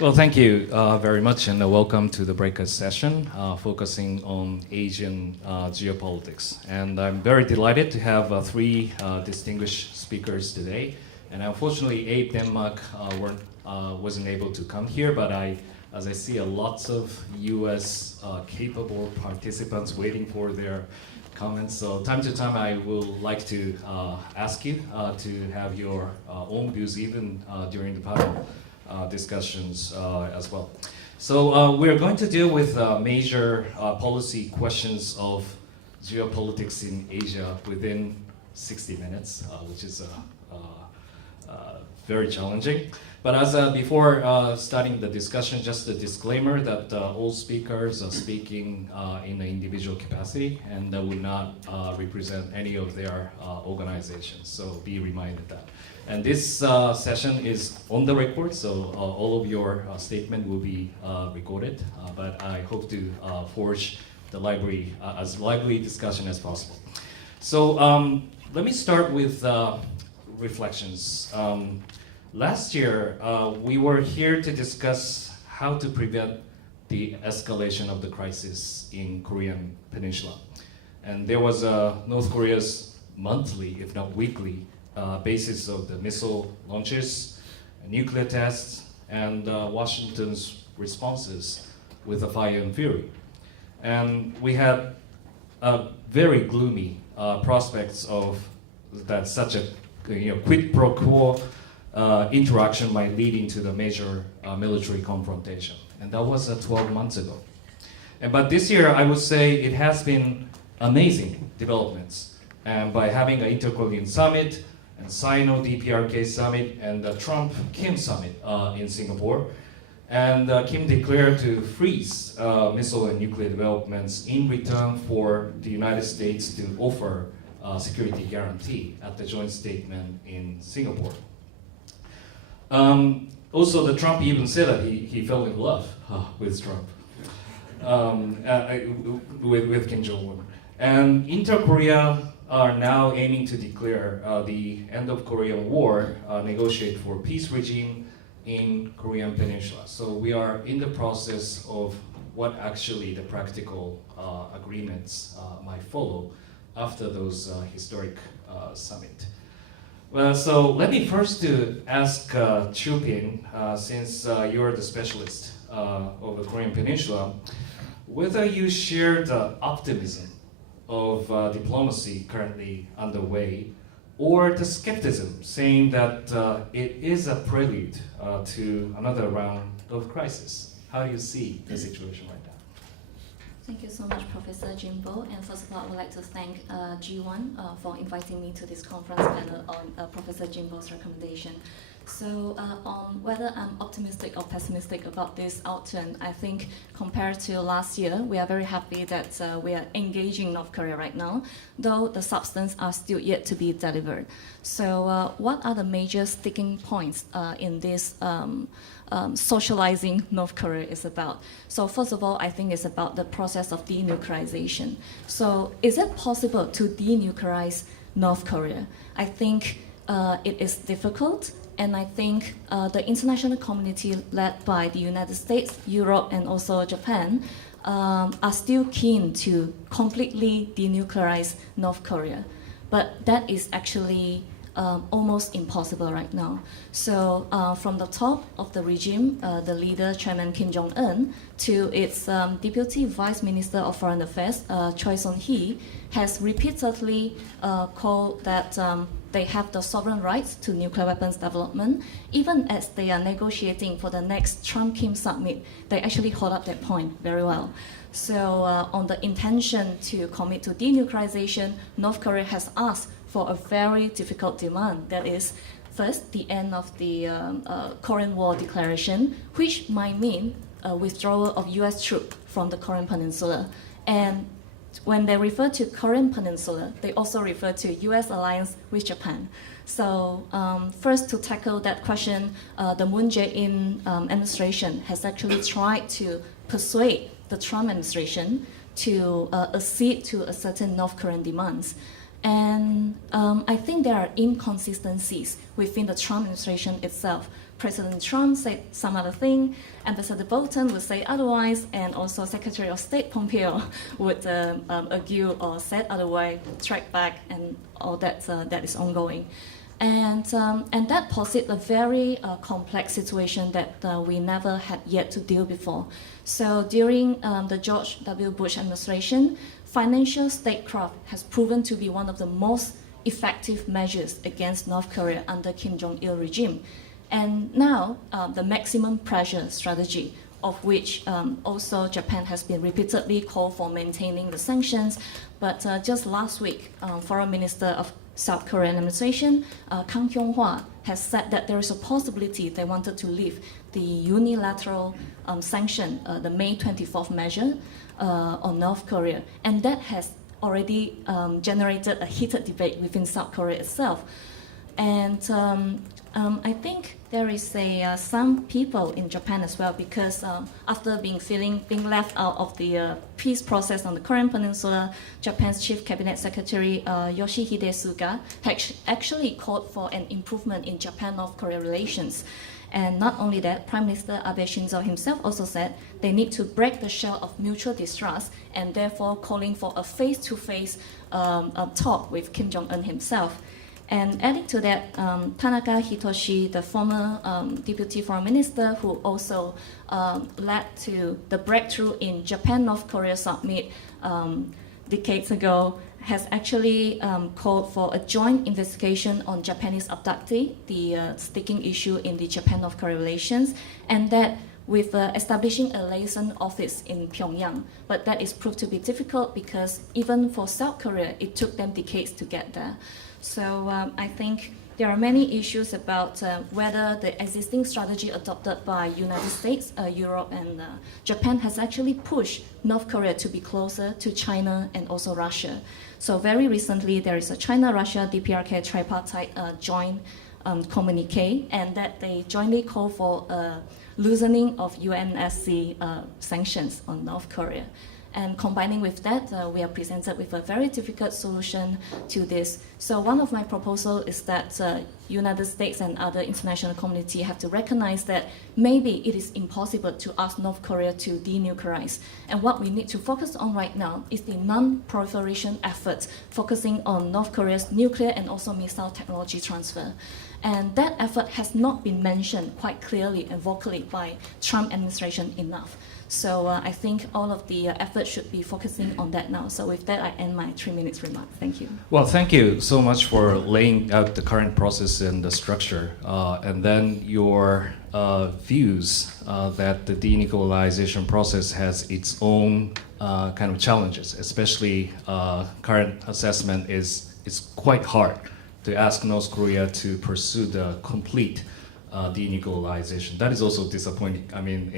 Well, thank you very much, and welcome to the breakout session focusing on Asian geopolitics. And I'm very delighted to have three distinguished speakers today. And unfortunately, Abe Denmark wasn't able to come here, but as I see lots of US capable participants waiting for their comments. So time to time, I will like to ask you to have your own views even during the panel discussions as well. So we're going to deal with major policy questions of geopolitics in Asia within 60 minutes, which is very challenging. But as before starting the discussion, just a disclaimer that all speakers are speaking in an individual capacity and will not represent any of their organizations. So be reminded that. And this session is on the record, so all of your statement will be recorded. But I hope to forge the as lively discussion as possible. So let me start with reflections. Last year, we were here to discuss how to prevent the escalation of the crisis in Korean Peninsula. And there was North Korea's monthly, if not weekly, basis of the missile launches, nuclear tests, and Washington's responses with the fire and fury. And we had very gloomy prospects of that such a quid pro quo interaction might lead into the major military confrontation. And that was 12 months ago. But this year, I would say it has been amazing developments. And by having an Inter-Korean Summit, and Sino-DPRK Summit, and the Trump-Kim Summit in Singapore. And Kim declared to freeze missile and nuclear developments in return for the United States to offer security guarantee at the joint statement in Singapore. Also, the Trump even said that he fell in love with Trump, with Kim Jong-Un. And Inter-Korea are now aiming to declare the end of Korean War, negotiate for peace regime in Korean Peninsula. So we are in the process of what actually the practical agreements might follow after those historic summit. Well, so let me first ask Chiu Pin, since you're the specialist of the Korean Peninsula, whether you share the optimism of diplomacy currently underway, or the skepticism saying that it is a prelude to another round of crisis. How do you see the situation right now? Thank you so much, Professor Jimbo. And first of all, I would like to thank G1 for inviting me to this conference panel on Professor Jimbo's recommendation. So on whether I'm optimistic or pessimistic about this outturn, I think compared to last year, we are very happy that we are engaging North Korea right now, though the substance are still yet to be delivered. So what are the major sticking points in this socializing North Korea is about? So first of all, I think it's about the process of denuclearization. So is it possible to denuclearize North Korea? I think it is difficult. And I think the international community led by the United States, Europe, and also Japan are still keen to completely denuclearize North Korea. But that is actually almost impossible right now. So from the top of the regime, the leader, Chairman Kim Jong-Un, to its Deputy Vice Minister of Foreign Affairs, Choi Son-hee, has repeatedly called that they have the sovereign rights to nuclear weapons development. Even as they are negotiating for the next Trump-Kim summit, they actually hold up that point very well. So on the intention to commit to denuclearization, North Korea has asked for a very difficult demand. That is, first, the end of the Korean War declaration, which might mean a withdrawal of US troops from the Korean Peninsula. And when they refer to Korean Peninsula, they also refer to US alliance with Japan. So first, to tackle that question, the Moon Jae-in administration has actually tried to persuade the Trump administration to accede to a certain North Korean demands. And I think there are inconsistencies within the Trump administration itself. President Trump said some other thing, Ambassador Bolton would say otherwise, and also Secretary of State Pompeo would argue or said otherwise, track back, and all that that is ongoing. And that posits a very complex situation that we never had yet to deal before. So during the George W. Bush administration, financial statecraft has proven to be one of the most effective measures against North Korea under Kim Jong-il regime. And now the maximum pressure strategy, of which also Japan has been repeatedly called for maintaining the sanctions. But just last week, Foreign Minister of South Korean administration, Kang Kyung-hwa, has said that there is a possibility they wanted to lift the unilateral sanction, the May 24th measure on North Korea. And that has already generated a heated debate within South Korea itself. And I think there is some people in Japan as well, because after being left out of the peace process on the Korean Peninsula, Japan's Chief Cabinet Secretary Yoshihide Suga actually called for an improvement in Japan-North Korea relations. And not only that, Prime Minister Abe Shinzo himself also said they need to break the shell of mutual distrust, and therefore calling for a face-to-face talk with Kim Jong-un himself. And adding to that, Tanaka Hitoshi, the former Deputy Foreign Minister, who also led to the breakthrough in Japan-North Korea summit decades ago, has actually called for a joint investigation on Japanese abductee, the sticking issue in the Japan-North Korea relations, and that with establishing a liaison office in Pyongyang. But that is proved to be difficult because even for South Korea, it took them decades to get there. So I think there are many issues about whether the existing strategy adopted by United States, Europe, and Japan has actually pushed North Korea to be closer to China and also Russia. So very recently, there is a China-Russia DPRK tripartite joint communique, and that they jointly call for a loosening of UNSC sanctions on North Korea. And combining with that, we are presented with a very difficult solution to this. So one of my proposals is that United States and other international community have to recognize that maybe it is impossible to ask North Korea to denuclearize. And what we need to focus on right now is the non-proliferation efforts, focusing on North Korea's nuclear and also missile technology transfer. And that effort has not been mentioned quite clearly and vocally by Trump administration enough. So I think all of the efforts should be focusing on that now. So with that, I end my 3 minutes remark. Thank you. Well, thank you so much for laying out the current process and the structure, and then your views that the denuclearization process has its own kind of challenges, especially current assessment is it's quite hard to ask North Korea to pursue the complete denuclearization. That is also disappointing. I mean,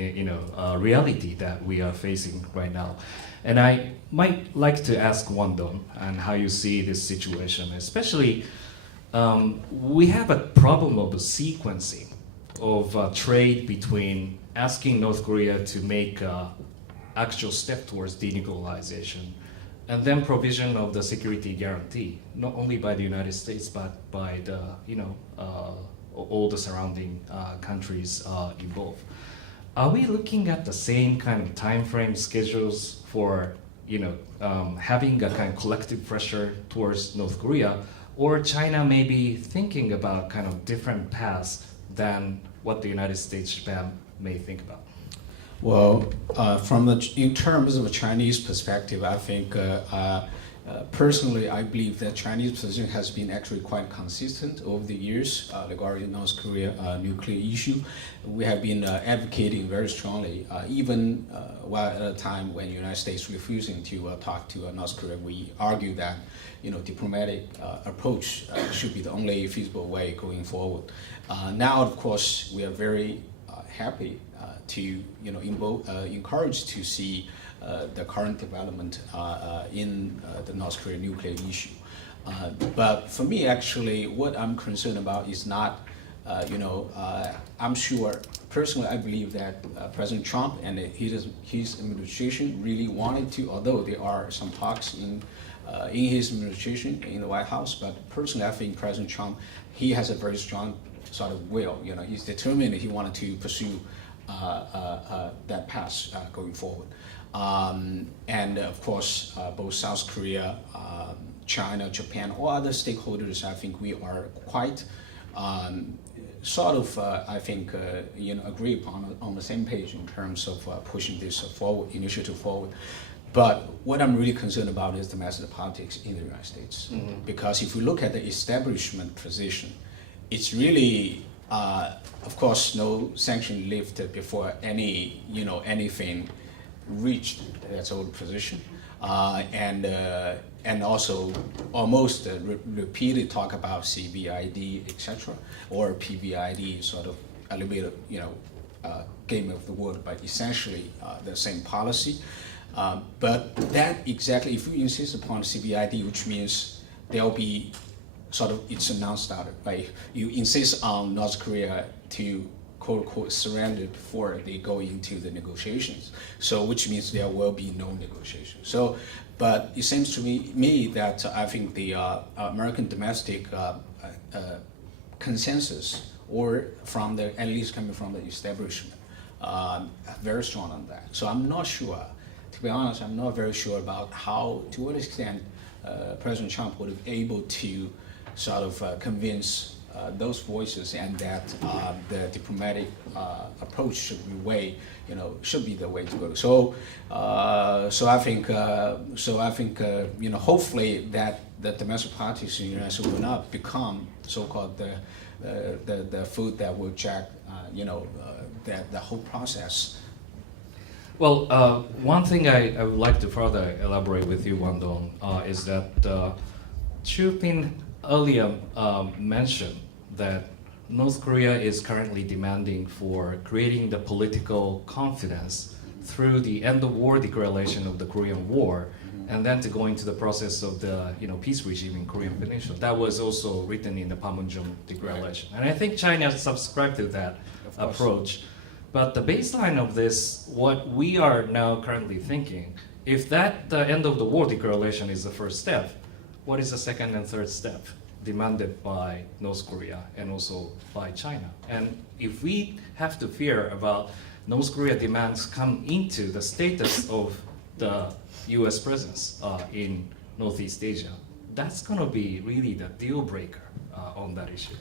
reality that we are facing right now. And I might like to ask Won-Dong on how you see this situation, especially we have a problem of the sequencing of trade between asking North Korea to make actual step towards denuclearization, and then provision of the security guarantee, not only by the United States but by the all the surrounding countries involved. Are we looking at the same kind of time frame schedules for having a kind of collective pressure towards North Korea, or China may be thinking about kind of different paths than what the United States, Japan may think about? Well, in terms of a Chinese perspective, I think personally, I believe that Chinese position has been actually quite consistent over the years regarding North Korea nuclear issue. We have been advocating very strongly, even while at a time when the United States refusing to talk to North Korea. We argue that diplomatic approach should be the only feasible way going forward. Now, of course, we are very happy to encouraged to see the current development in the North Korean nuclear issue. But for me, actually, what I'm concerned about is not, I'm sure, personally, I believe that President Trump and his administration really wanted to, although there are some talks in in his administration in the White House. But personally, I think President Trump, he has a very strong sort of will. He's determined he wanted to pursue that path going forward. And of course, both South Korea, China, Japan, all other stakeholders, I think we are quite agree upon on the same page in terms of pushing this initiative forward. But what I'm really concerned about is domestic politics in the United States. Mm-hmm. Because if we look at the establishment position, it's really, of course, no sanction lifted before anything reached its old position. And also almost repeated talk about CBID, etc., or PVID, sort of a little bit of game of the word, but essentially the same policy. But that exactly, if you insist upon CBID, which means there'll be sort of it's a non-starter, right? You insist on North Korea to quote unquote surrender before they go into the negotiations. So which means there will be no negotiations. So, but it seems to me that I think the American domestic consensus, or from at least coming from the establishment, very strong on that. So I'm not sure, to be honest, I'm not very sure about to what extent President Trump would be able to sort of convince those voices, and that the diplomatic approach should be the way to go. So I think hopefully that the domestic politics in the United States will not become so-called the food that will jack the whole process. Well, one thing I would like to further elaborate with you, Wang Dong, is that Xu Ping earlier mentioned that North Korea is currently demanding for creating the political confidence through the end of war declaration of the Korean War, and then to go into the process of the peace regime in Korean Peninsula. That was also written in the Panmunjom Declaration, and I think China subscribed to that approach. But the baseline of this, what we are now currently thinking, if that the end of the war declaration is the first step, what is the second and third step demanded by North Korea and also by China? And if we have to fear about North Korea demands come into the status of the US presence in Northeast Asia, that's going to be really the deal breaker on that issue.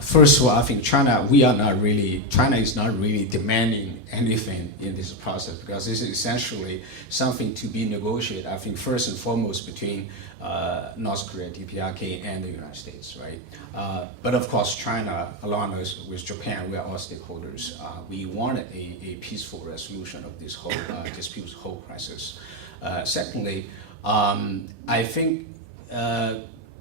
First of all, I think China is not really demanding anything in this process, because this is essentially something to be negotiated, I think, first and foremost between North Korea, DPRK, and the United States, right? But of course, China, along with Japan, we are all stakeholders. We wanted a peaceful resolution of this whole dispute, whole crisis. Secondly, I think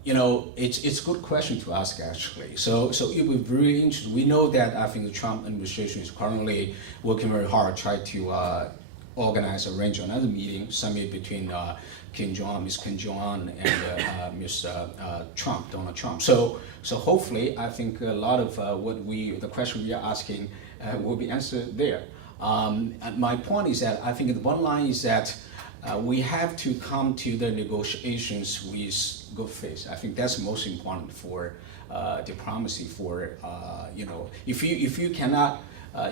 it's a good question to ask, actually. So it would be really interesting. We know that I think the Trump administration is currently working very hard, trying to arrange another meeting, summit between Miss Kim Jong-Un and Miss Donald Trump. So hopefully, I think a lot of the question we are asking will be answered there. And my point is that I think the bottom line is that we have to come to the negotiations with good faith. I think that's most important for diplomacy. If you cannot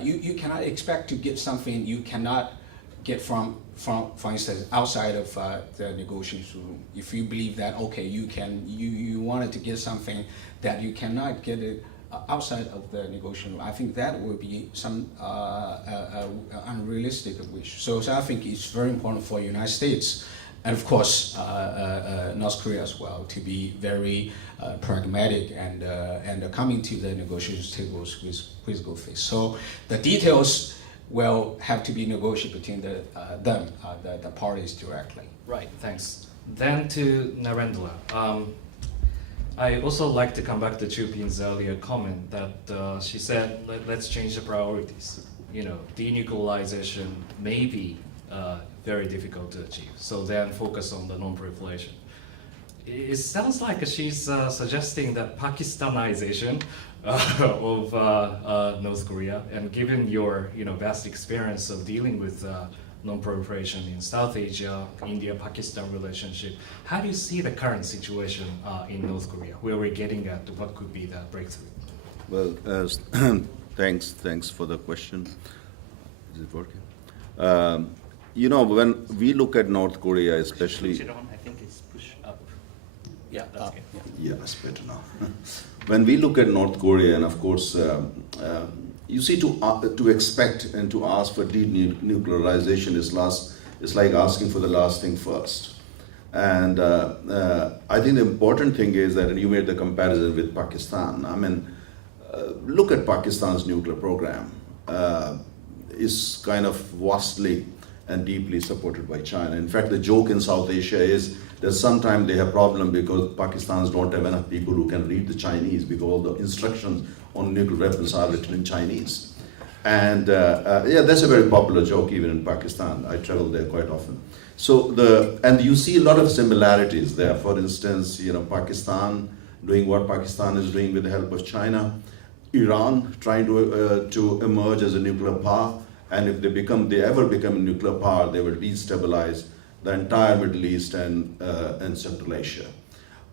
you cannot expect to get something you cannot get from for instance outside of the negotiation room. If you believe that you wanted to get something that you cannot get it outside of the negotiation room, I think that would be some unrealistic wish. So I think it's very important for the United States, and of course North Korea as well, to be very pragmatic and coming to the negotiation tables with good faith. So the details will have to be negotiated between the parties directly. Right, thanks. Then to Narendra. I also like to come back to Xu Ping's earlier comment that she said, let's change the priorities. Denuclearization may be very difficult to achieve, so then focus on the non-proliferation. It sounds like she's suggesting that Pakistanization of North Korea, and given your vast experience of dealing with non-proliferation in South Asia, India-Pakistan relationship. How do you see the current situation in North Korea? Where we're getting at, what could be the breakthrough? Well, thanks for the question. Is it working? When we look at North Korea, especially... Push it on, I think it's push up. Yeah, that's good. Yeah, it's better now. When we look at North Korea, and of course, you see, to expect and to ask for denuclearization is like asking for the last thing first. And I think the important thing is that, and you made the comparison with Pakistan. I mean, look at Pakistan's nuclear program. Is kind of vastly and deeply supported by China. In fact, the joke in South Asia is that sometimes they have problem because Pakistans don't have enough people who can read the Chinese, because all the instructions on nuclear weapons are written in Chinese. And yeah, that's a very popular joke even in Pakistan. I travel there quite often. So and you see a lot of similarities there. For instance, Pakistan doing what Pakistan is doing with the help of China, Iran trying to emerge as a nuclear power. And if they ever become a nuclear power, they will destabilize the entire Middle East and Central Asia,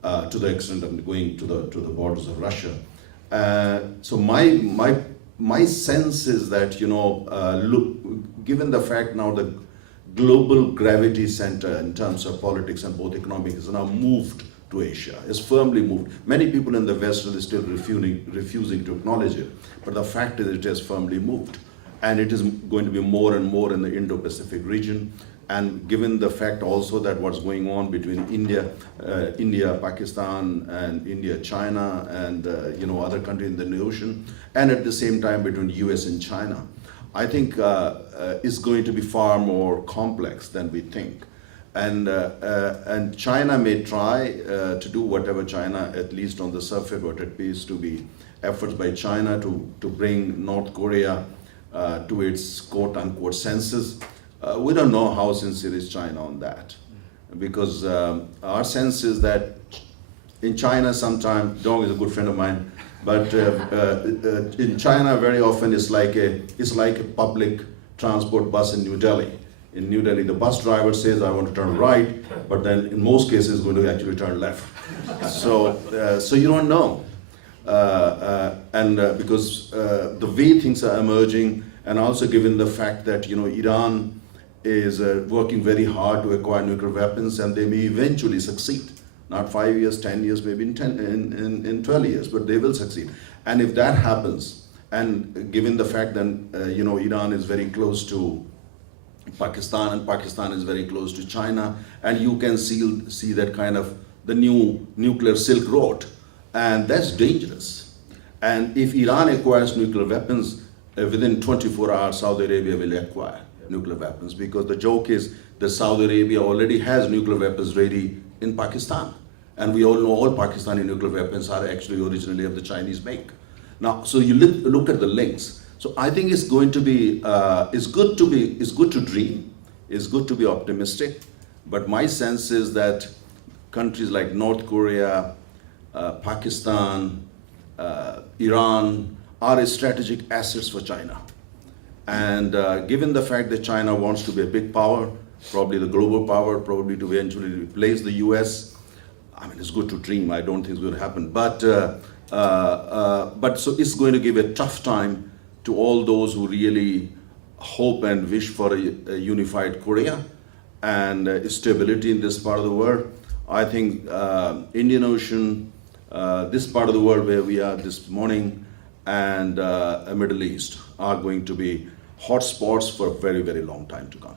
to the extent of going to the borders of Russia. So my sense is that given the fact now the global gravity center in terms of politics and both economic is now moved to Asia, is firmly moved. Many people in the West are still refusing to acknowledge it, but the fact is it has firmly moved. And it is going to be more and more in the Indo-Pacific region. And given the fact also that what's going on between India, Pakistan, and India, China, and other countries in the ocean, and at the same time between US and China, I think is going to be far more complex than we think. And China may try to do whatever China, at least on the surface, what it appears to be efforts by China to bring North Korea to its quote-unquote senses. We don't know how sincere is China on that, because our sense is that in China sometimes, Dong is a good friend of mine, but in China very often it's like a public transport bus in New Delhi. In New Delhi, the bus driver says, I want to turn right, but then in most cases going to actually turn left. So you don't know. Because the way things are emerging, and also given the fact that Iran is working very hard to acquire nuclear weapons, and they may eventually succeed. Not 5 years, 10 years, maybe in 12 years, but they will succeed. And if that happens, and given the fact that Iran is very close to Pakistan, and Pakistan is very close to China, and you can see that kind of the new nuclear Silk Road. And that's dangerous. And if Iran acquires nuclear weapons, within 24 hours, Saudi Arabia will acquire nuclear weapons, because the joke is that Saudi Arabia already has nuclear weapons ready in Pakistan. And we all know all Pakistani nuclear weapons are actually originally of the Chinese make. Now, so you look at the links. So I think it's going to be, it's good to dream, it's good to be optimistic, but my sense is that countries like North Korea, Pakistan, Iran are strategic assets for China. And given the fact that China wants to be a big power, probably the global power, probably to eventually replace the US, I mean, it's good to dream. I don't think it's going to happen. But so it's going to give a tough time to all those who really hope and wish for a unified Korea and stability in this part of the world. I think Indian Ocean, this part of the world where we are this morning, and Middle East are going to be hotspots for a very, very long time to come.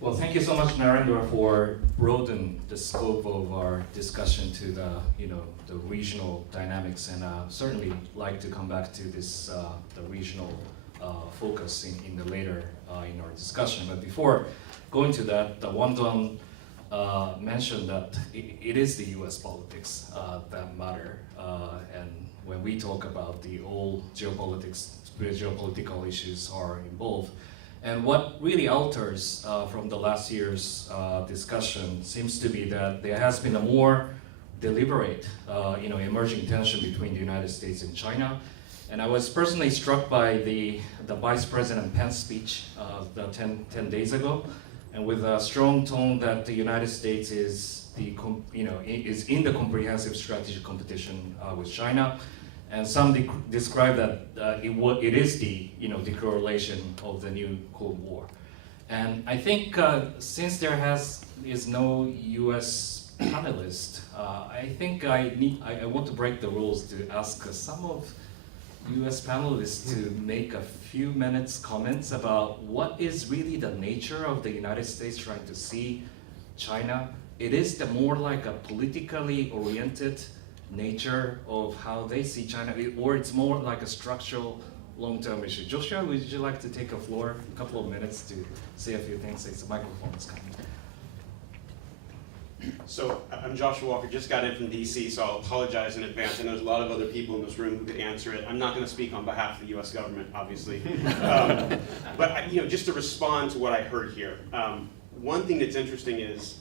Well, thank you so much, Narendra, for broadening the scope of our discussion to the regional dynamics, and certainly like to come back to this the regional focus in the later in our discussion. But before going to that, Won-Dong mentioned that it is the U.S. politics that matter, and when we talk about the old geopolitics, geopolitical issues are involved. And what really alters from the last year's discussion seems to be that there has been a more deliberate, emerging tension between the United States and China. And I was personally struck by the Vice President Pence speech 10 days ago, and with a strong tone that the United States is in the comprehensive strategic competition with China, and some describe that it is the declaration of the new Cold War. And I think since there is no U.S. panelist, I think I want to break the rules to ask some of U.S. panelists to make a few minutes comments about what is really the nature of the United States trying to see China. It is more like a politically oriented nature of how they see China, or it's more like a structural long-term issue. Joshua, would you like to take a floor, a couple of minutes to say a few things? It's a microphone is coming. So I'm Joshua Walker, just got in from DC, so I'll apologize in advance. I know there's a lot of other people in this room who could answer it. I'm not going to speak on behalf of the U.S. government, obviously. But just to respond to what I heard here, one thing that's interesting is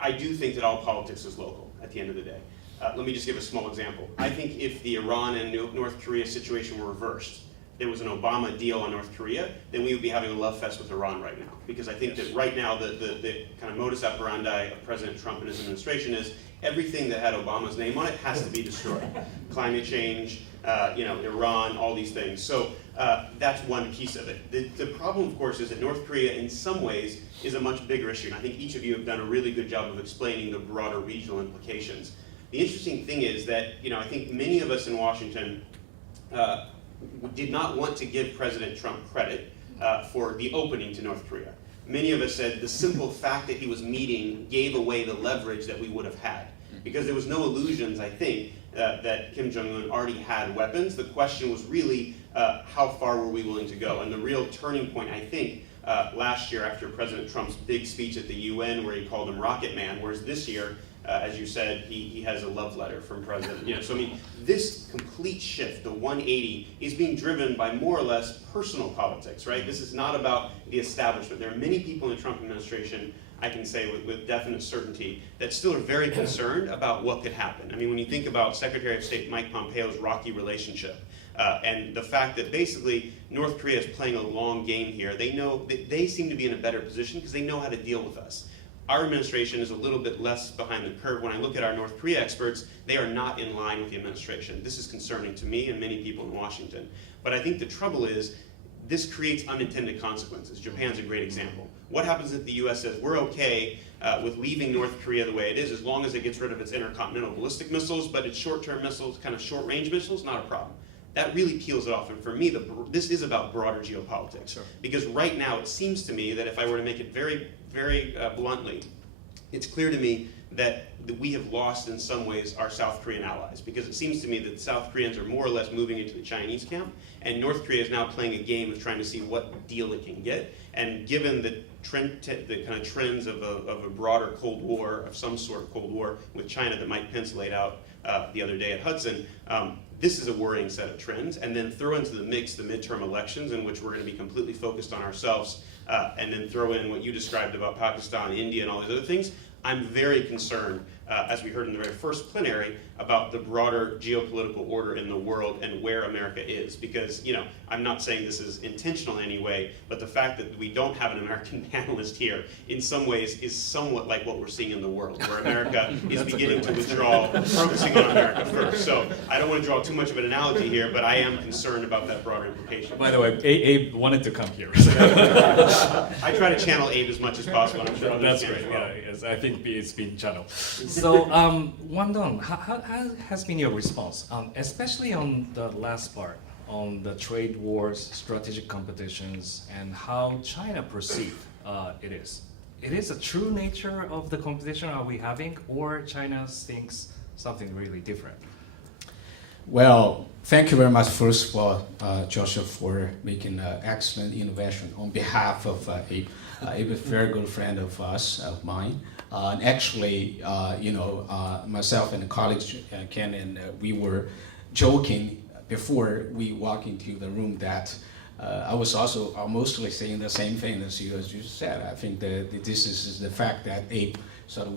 I do think that all politics is local at the end of the day. Let me just give a small example. I think if the Iran and North Korea situation were reversed, there was an Obama deal on North Korea, then we would be having a love fest with Iran right now. Because I think that right now the kind of modus operandi of President Trump and his administration is everything that had Obama's name on it has to be destroyed. Climate change, Iran, all these things. So that's one piece of it. The problem, of course, is that North Korea in some ways is a much bigger issue. And I think each of you have done a really good job of explaining the broader regional implications. The interesting thing is that, I think many of us in Washington did not want to give President Trump credit for the opening to North Korea. Many of us said the simple fact that he was meeting gave away the leverage that we would have had. Because there was no illusions, I think, that Kim Jong-Un already had weapons. The question was really how far were we willing to go? And the real turning point, I think, last year after President Trump's big speech at the UN where he called him Rocket Man, whereas this year, as you said, he has a love letter from President. So I mean, this complete shift, the 180, is being driven by more or less personal politics, right? This is not about the establishment. There are many people in the Trump administration, I can say with definite certainty, that still are very concerned about what could happen. I mean, when you think about Secretary of State Mike Pompeo's rocky relationship, and the fact that basically North Korea is playing a long game here, they seem to be in a better position because they know how to deal with us. Our administration is a little bit less behind the curve. When I look at our North Korea experts, they are not in line with the administration. This is concerning to me and many people in Washington. But I think the trouble is, this creates unintended consequences. Japan's a great example. What happens if the US says, we're okay with leaving North Korea the way it is as long as it gets rid of its intercontinental ballistic missiles, but its short-term missiles, kind of short-range missiles, not a problem. That really peels it off. And for me, this is about broader geopolitics. Sure. Because right now, it seems to me that if I were to make it very, very bluntly, it's clear to me that we have lost in some ways our South Korean allies, because it seems to me that South Koreans are more or less moving into the Chinese camp, and North Korea is now playing a game of trying to see what deal it can get. And given the kind of trends of a broader Cold War, of some sort of Cold War with China that Mike Pence laid out the other day at Hudson, this is a worrying set of trends. And then throw into the mix the midterm elections, in which we're going to be completely focused on ourselves, and then throw in what you described about Pakistan, India, and all these other things. I'm very concerned, as we heard in the very first plenary, about the broader geopolitical order in the world and where America is. Because, I'm not saying this is intentional in any way, but the fact that we don't have an American panelist here, in some ways, is somewhat like what we're seeing in the world, where America is beginning to withdraw, focusing on America first. So I don't want to draw too much of an analogy here, but I am concerned about that broader implication. By the way, Abe wanted to come here. I try to channel Abe as much as possible. I'm sure that's great. Well. Yeah, yes, I think it's been channeled. So, Wang-Dong, how has been your response, especially on the last part, on the trade wars, strategic competitions, and how China perceives it is? It is a true nature of the competition are we having, or China thinks something really different? Well, thank you very much, first of all, Joshua, for making an excellent innovation on behalf of a very good friend of mine. And actually, myself and colleagues, Ken, and we were joking before we walk into the room that I was also mostly saying the same thing as you said. I think that this is the fact that Abe sort of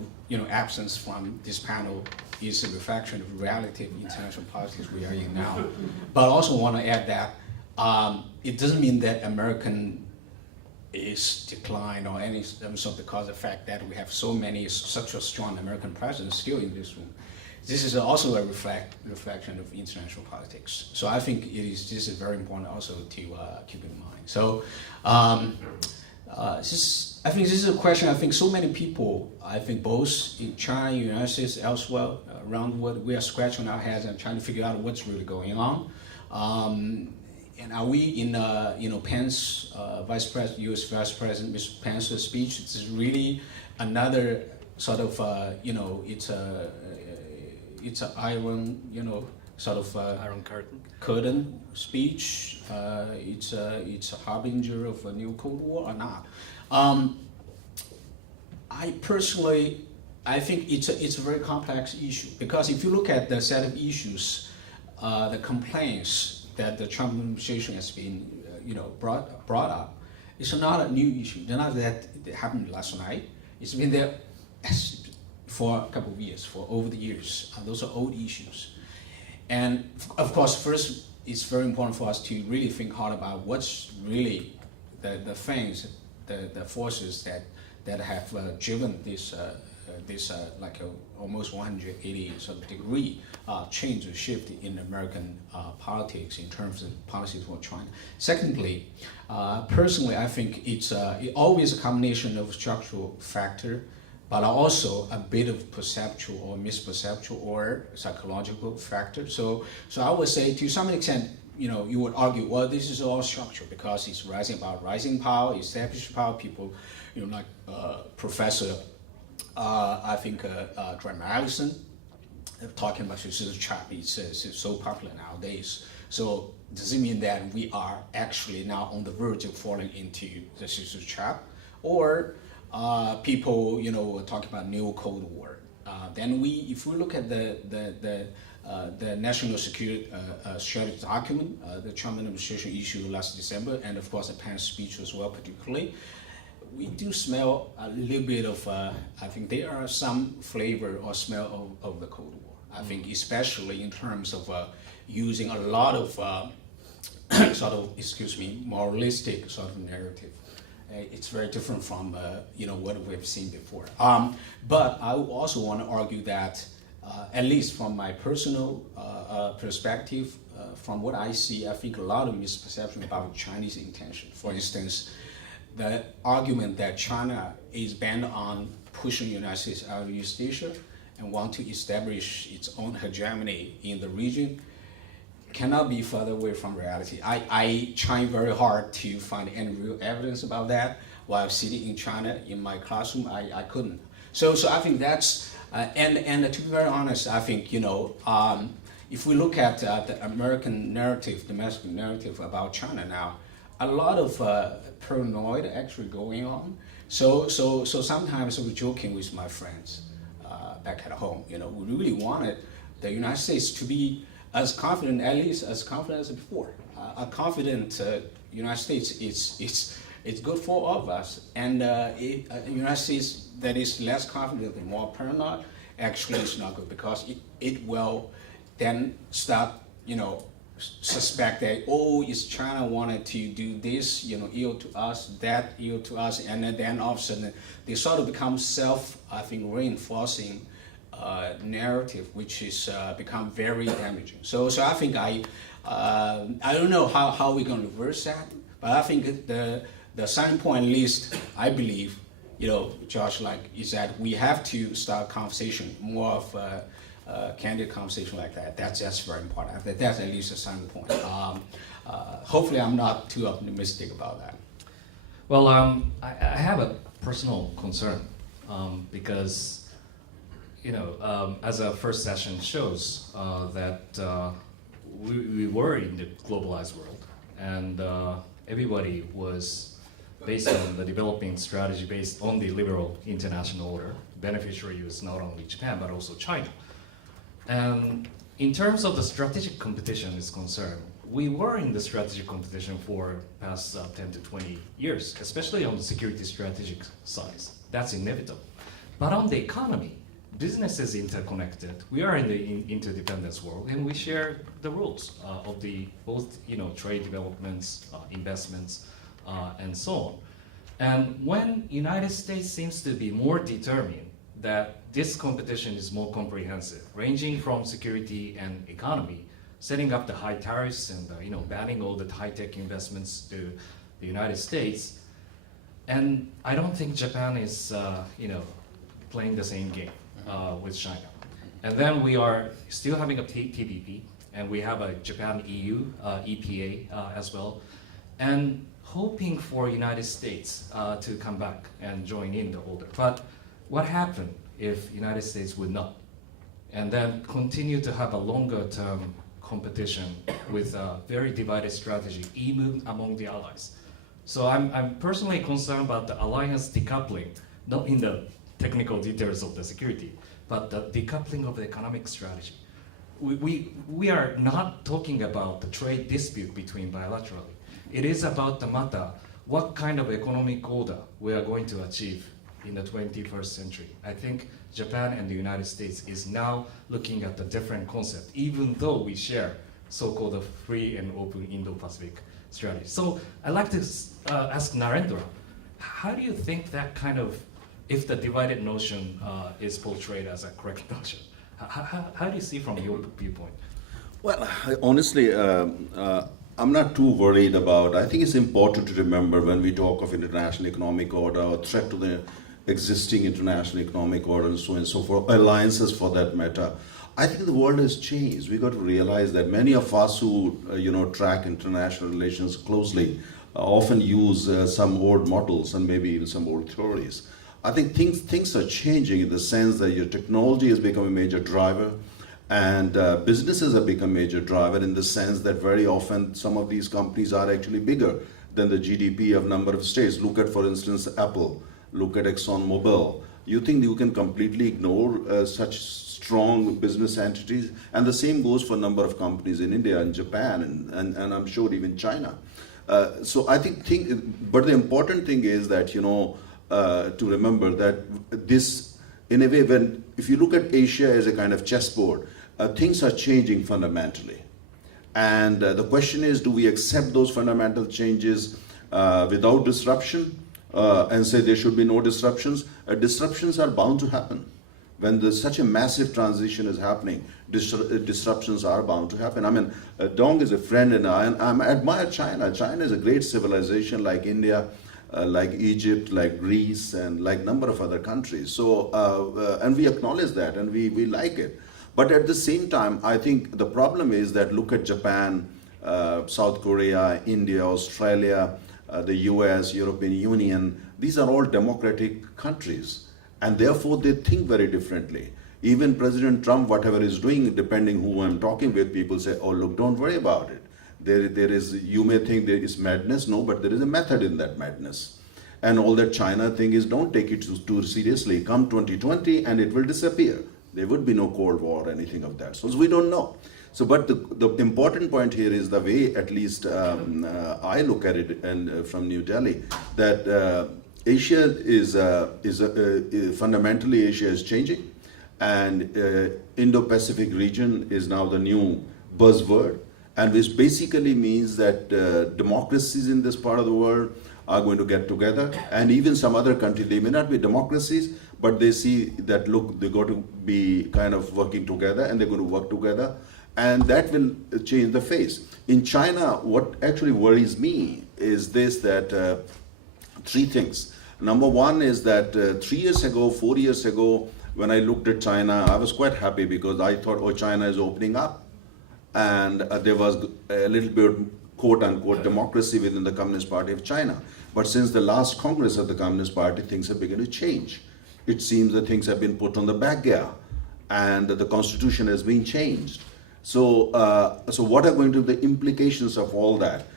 absence from this panel is a reflection of reality of international politics we are in now. But I also want to add that it doesn't mean that American is declined or any so because of the fact that we have such a strong American presence still in this room. This is also a reflection of international politics. So I think this is very important also to keep in mind. So I think this is a question I think so many people, I think both in China, United States, elsewhere around the world, we are scratching our heads and trying to figure out what's really going on. And are we in Pence, U.S. Vice President Mr. Pence's speech? It's really another sort of it's an iron Iron Curtain. curtain speech. It's a harbinger of a new Cold War or not? I think it's a very complex issue because if you look at the set of issues, the complaints that the Trump administration has been brought up, it's not a new issue. They're not that it happened last night. It's been there for a couple of years, for over the years. Those are old issues. And of course, first, it's very important for us to really think hard about what's really the things, the forces that have driven this almost 180 sort of degree change or shift in American politics in terms of policy toward China. Secondly, personally, I think it's always a combination of structural factor, but also a bit of perceptual or misperceptual or psychological factor. So I would say to some extent, you would argue, well, this is all structural because it's rising power, established power. People, like Professor, I think Graham Allison, talking about scissor trap. It's so popular nowadays. So does it mean that we are actually now on the verge of falling into the scissor trap, or people, talking about new Cold War? Then if we look at the national security strategy document, the Trump administration issued last December, and of course the Pence speech as well, particularly, we do smell a little bit of, I think there are some flavor or smell of the Cold War. I think especially in terms of using a lot of moralistic sort of narrative. It's very different from what we've seen before. But I also want to argue that, at least from my personal perspective, from what I see, I think a lot of misperception about Chinese intention. For instance, the argument that China is bent on pushing the United States out of East Asia and want to establish its own hegemony in the region cannot be further away from reality. I tried very hard to find any real evidence about that. While sitting in China in my classroom, I couldn't. So I think that's, and to be very honest, I think, if we look at the American narrative, domestic narrative about China now, a lot of paranoid actually going on. So sometimes we're joking with my friends back at home. We really wanted the United States to be as confident, at least as confident as before. A confident United States it's good for all of us, and a United States that is less confident and more paranoid actually is not good, because it will then start suspect that, is China wanted to do this, ill to us, that ill to us, and then all of a sudden they sort of become reinforcing narrative, which is become very damaging. So I think I don't know how we're going to reverse that, but I think the starting point, at least I believe, Josh, is that we have to start conversation, more of candid conversation like that. That's very important. That's at least a starting point. Hopefully, I'm not too optimistic about that. Well, I have a personal concern because, as our first session shows, that we were in the globalized world, and everybody was based on the developing strategy based on the liberal international order. Beneficiary was not only Japan, but also China. And in terms of the strategic competition is concerned, we were in the strategic competition for past 10 to 20 years, especially on the security strategic side. That's inevitable. But on the economy, business is interconnected. We are in the interdependence world, and we share the rules of the both trade developments, investments, and so on. And when United States seems to be more determined that this competition is more comprehensive, ranging from security and economy, setting up the high tariffs and banning all the high-tech investments to the United States, and I don't think Japan is playing the same game with China. And then we are still having a TPP, and we have a Japan-EU EPA as well, and hoping for United States to come back and join in the order. But what happened if United States would not? And then continue to have a longer term competition with a very divided strategy, even among the allies. So I'm personally concerned about the alliance decoupling, not in the technical details of the security, but the decoupling of the economic strategy. We are not talking about the trade dispute between bilaterally. It is about the matter, what kind of economic order we are going to achieve in the 21st century. I think Japan and the United States is now looking at a different concept, even though we share so-called a free and open Indo-Pacific strategy. So I'd like to ask Narendra, how do you think that kind of, if the divided notion is portrayed as a correct notion, how do you see from your viewpoint? Well, honestly, I'm not too worried about. I think it's important to remember when we talk of international economic order or threat to the existing international economic order and so on and so forth, alliances for that matter. I think the world has changed. We got to realize that many of us who track international relations closely often use some old models and maybe even some old theories. I think things are changing in the sense that your technology has become a major driver, and businesses have become a major driver in the sense that very often some of these companies are actually bigger than the GDP of number of states. Look at, for instance, Apple. Look at ExxonMobil. You think you can completely ignore such strong business entities? And the same goes for a number of companies in India and Japan and I'm sure even China. So I think, but the important thing is that, to remember that this, in a way, if you look at Asia as a kind of chessboard, things are changing fundamentally. And the question is, do we accept those fundamental changes without disruption and say there should be no disruptions? Disruptions are bound to happen. When there's such a massive transition is happening, disruptions are bound to happen. I mean, Dong is a friend and I admire China. China is a great civilization like India, like Egypt, like Greece, and like a number of other countries. So, and we acknowledge that and we like it. But at the same time, I think the problem is that look at Japan, South Korea, India, Australia, the US, European Union. These are all democratic countries. And therefore, they think very differently. Even President Trump, whatever he's doing, depending who I'm talking with, people say, oh, look, don't worry about it. There is, you may think there is madness. No, but there is a method in that madness. And all that China thing is, don't take it too seriously. Come 2020 and it will disappear. There would be no Cold War or anything of that. So we don't know. So, but the important point here is the way, at least I look at it and from New Delhi, that Asia is fundamentally Asia is changing, and Indo-Pacific region is now the new buzzword, and which basically means that democracies in this part of the world are going to get together, and even some other countries, they may not be democracies, but they see that, look, they're going to be kind of working together, and they're going to work together, and that will change the face. In China, what actually worries me is this, that three things. Number one is that 3 years ago, 4 years ago, when I looked at China, I was quite happy because I thought, oh, China is opening up. And there was a little bit of quote-unquote democracy within the Communist Party of China. But since the last Congress of the Communist Party, things have begun to change. It seems that things have been put on the back gear and the constitution has been changed. So, so what are going to be the implications of all that?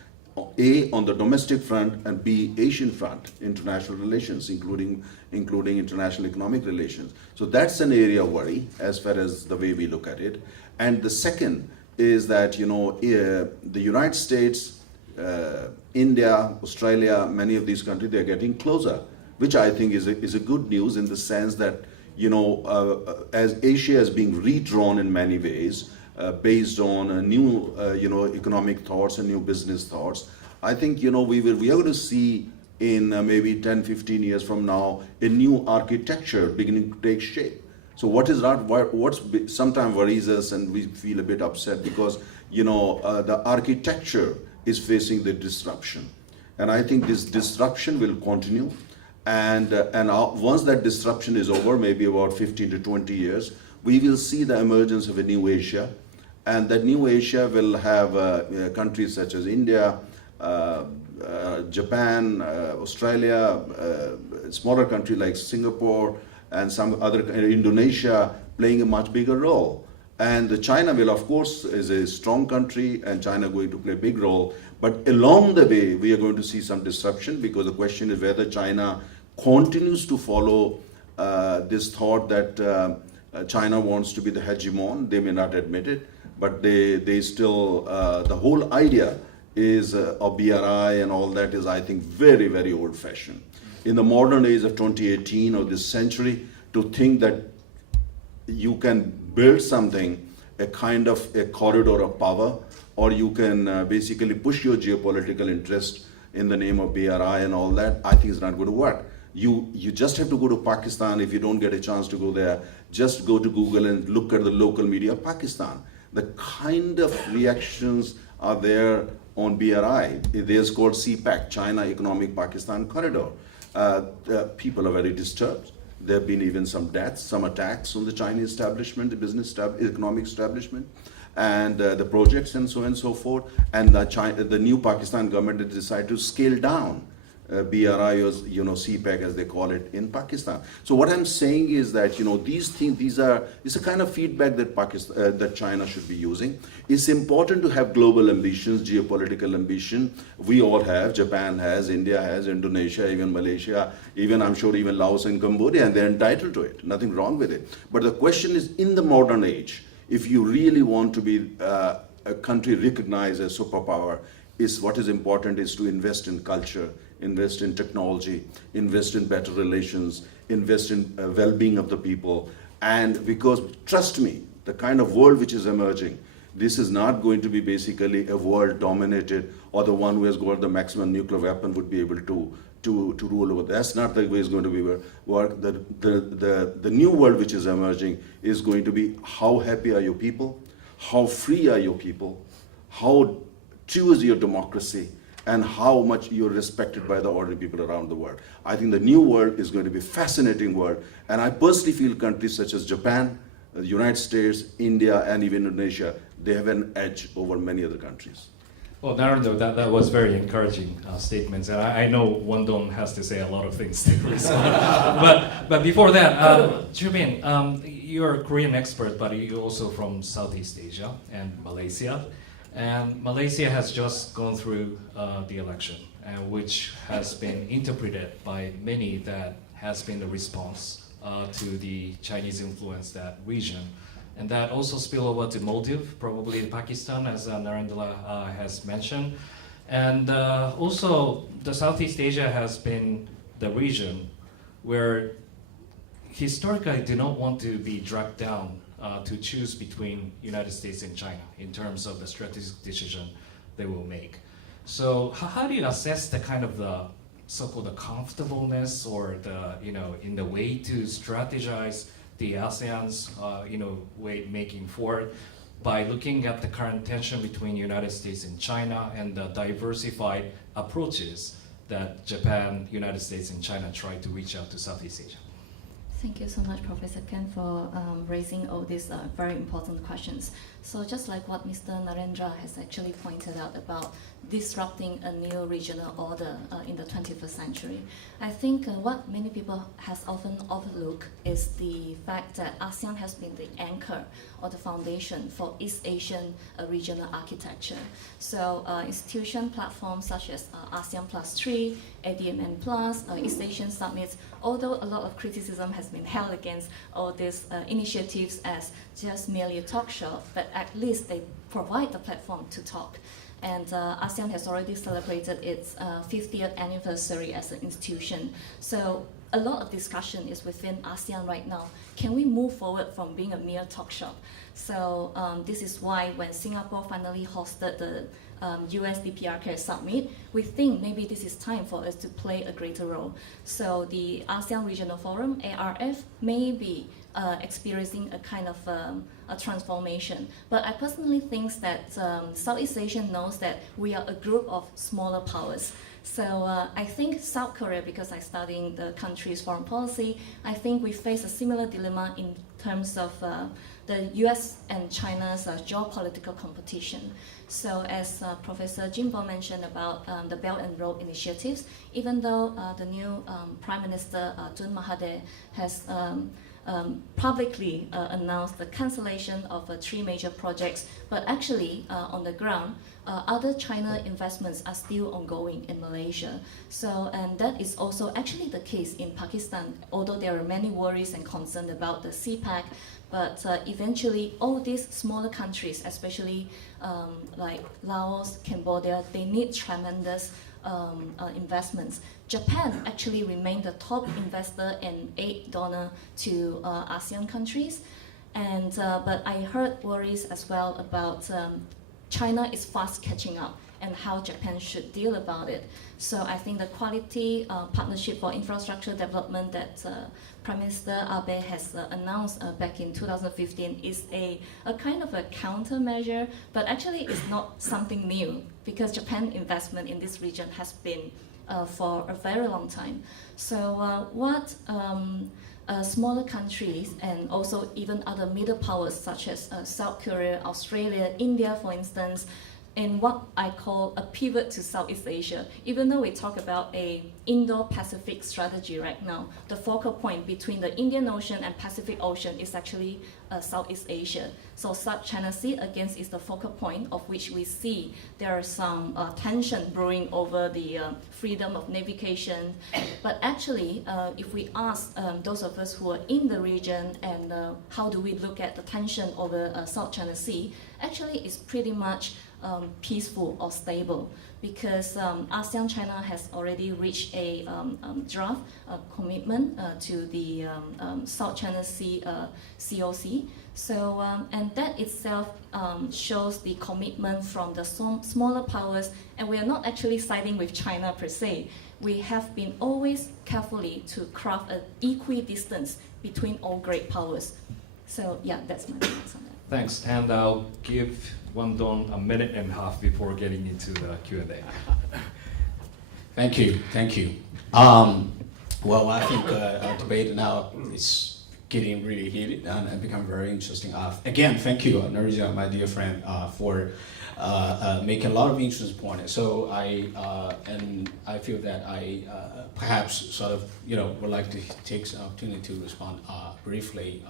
A, on the domestic front, and B, Asian front, international relations, including international economic relations. So that's an area of worry as far as the way we look at it. And the second is that, the United States, India, Australia, many of these countries, they're getting closer which I think is a good news in the sense that, as Asia is being redrawn in many ways, based on new, economic thoughts and new business thoughts. I think, we are going to see in maybe 10, 15 years from now, a new architecture beginning to take shape. So what's sometimes worries us and we feel a bit upset because, the architecture is facing the disruption. And I think this disruption will continue. And once that disruption is over, maybe about 15 to 20 years, we will see the emergence of a new Asia. And that new Asia will have countries such as India, Japan, Australia, smaller country like Singapore, and some other, Indonesia, playing a much bigger role. And China will, of course, is a strong country, and China going to play a big role. But along the way, we are going to see some disruption, because the question is whether China continues to follow this thought that China wants to be the hegemon. They may not admit it, but they still, the whole idea is of BRI and all that is, I think, very, very old-fashioned. In the modern age of 2018 or this century, to think that you can build something, a kind of a corridor of power, or you can basically push your geopolitical interest in the name of BRI and all that, I think is not going to work. You just have to go to Pakistan. If you don't get a chance to go there, just go to Google and look at the local media of Pakistan. The kind of reactions are there on BRI. It is called CPAC, China Economic Pakistan Corridor. People are very disturbed. There have been even some deaths, some attacks on the Chinese establishment, the business economic establishment, and the projects and so on and so forth. And the new Pakistan government has decided to scale down BRI or CPAC as they call it in Pakistan. So what I'm saying is that these things, it's a kind of feedback that that China should be using. It's important to have global ambitions, geopolitical ambition. We all have. Japan has, India has, Indonesia, even Malaysia, even I'm sure even Laos and Cambodia, and they're entitled to it. Nothing wrong with it. But the question is, in the modern age, if you really want to be a country recognized as superpower, what is important is to invest in culture, invest in technology, invest in better relations, invest in well-being of the people. And because, trust me, the kind of world which is emerging, this is not going to be basically a world dominated, or the one who has got the maximum nuclear weapon would be able to rule over. That's not the way it's going to be work. The new world which is emerging is going to be how happy are your people, how free are your people, how true is your democracy, and how much you're respected by the ordinary people around the world. I think the new world is going to be a fascinating world, and I personally feel countries such as Japan, the United States, India, and even Indonesia, they have an edge over many other countries. Well, Narendra, that was very encouraging statements, and I know Wondong has to say a lot of things to respond. but before that, Jubin, you're a Korean expert, but you're also from Southeast Asia and Malaysia. And Malaysia has just gone through the election, which has been interpreted by many that has been the response to the Chinese influence that region. And that also spill over to Maldives, probably Pakistan, as Narendra has mentioned. And also, the Southeast Asia has been the region where historically do not want to be dragged down to choose between United States and China in terms of the strategic decision they will make. So how do you assess the kind of the so-called the comfortableness or the in the way to strategize the ASEAN's way making forward by looking at the current tension between United States and China and the diversified approaches that Japan, United States, and China try to reach out to Southeast Asia? Thank you so much, Professor Ken, for raising all these very important questions. So just like what Mr. Narendra has actually pointed out about disrupting a new regional order in the 21st century, I think what many people has often overlooked is the fact that ASEAN has been the anchor or the foundation for East Asian regional architecture. So institution platforms such as ASEAN +3, ADMN+, East Asian summits, although a lot of criticism has been held against all these initiatives as just merely a talk show, but at least they provide the platform to talk. And ASEAN has already celebrated its 50th anniversary as an institution. So a lot of discussion is within ASEAN right now. Can we move forward from being a mere talk shop? So this is why when Singapore finally hosted the US DPRK Summit, we think maybe this is time for us to play a greater role. So the ASEAN Regional Forum, ARF, may be experiencing a kind of a transformation. But I personally think that Southeast Asia knows that we are a group of smaller powers. So I think South Korea, because I'm studying the country's foreign policy, I think we face a similar dilemma in terms of the US and China's geopolitical competition. So as Professor Jimbo mentioned about the Belt and Road initiatives, even though the new Prime Minister Tun Mahathir has publicly announced the cancellation of 3 major projects, but actually on the ground, other China investments are still ongoing in Malaysia. So, and that is also actually the case in Pakistan, although there are many worries and concerns about the CPEC, but eventually all these smaller countries, especially like Laos, Cambodia, they need tremendous investments. Japan actually remained the top investor and aid donor to ASEAN countries, and but I heard worries as well about China is fast catching up and how Japan should deal about it. So I think the quality partnership for infrastructure development that Prime Minister Abe has announced back in 2015 is a kind of a countermeasure, but actually it's not something new because Japan investment in this region has been for a very long time. So what smaller countries and also even other middle powers such as South Korea, Australia, India, for instance, in what I call a pivot to Southeast Asia. Even though we talk about a Indo-Pacific strategy right now, the focal point between the Indian Ocean and Pacific Ocean is actually Southeast Asia. So South China Sea again is the focal point of which we see there are some tension brewing over the freedom of navigation. But actually, if we ask those of us who are in the region and how do we look at the tension over South China Sea, actually it's pretty much peaceful or stable because ASEAN China has already reached a draft commitment to the South China Sea COC. So and that itself shows the commitment from the smaller powers, and we are not actually siding with China per se. We have been always carefully to craft an equidistance between all great powers. So yeah, that's my thoughts on that. Thanks, and I'll give Won-Don a minute and a half before getting into the Q&A. Thank you, thank you. Well, I think our debate now is getting really heated and become very interesting. Again, thank you, Narija, my dear friend, for making a lot of interesting points. So I feel that I perhaps sort of would like to take some opportunity to respond briefly